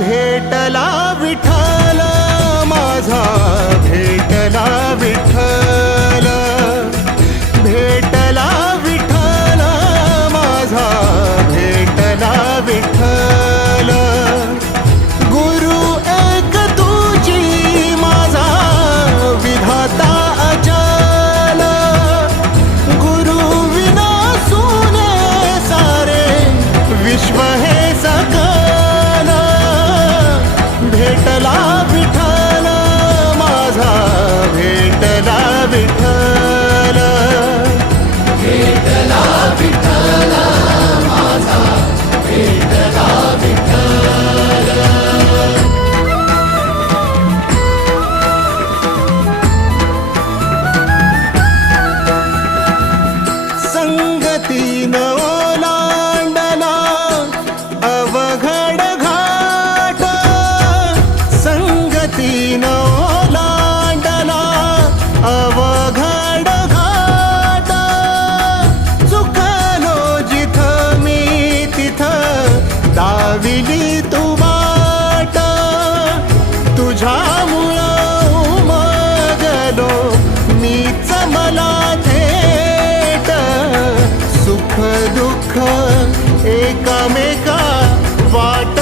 भेटला विठ्ठल माझा, भेटला विठ्ठल, भेटला विठ्ठल माझा, भेटला विठ्ठल. गुरु एक तुझी माझा विधाता अचल, गुरु विना सुने सारे विश्व हे सकल. भेटला विठ्ठल माझा, भेटला विठ्ठल, भेटला विठ्ठल माझा, भेटला विठ्ठल. संगतीन ओलांडला अवघड घाट, संगतीन ओलांडला अवघड घाट. चुकलो जिथं मी तिथं दाविली तू वाट, तुझ्यामुळं उमगलो मीच मला थेट. सुख दुःख एकामेका वाट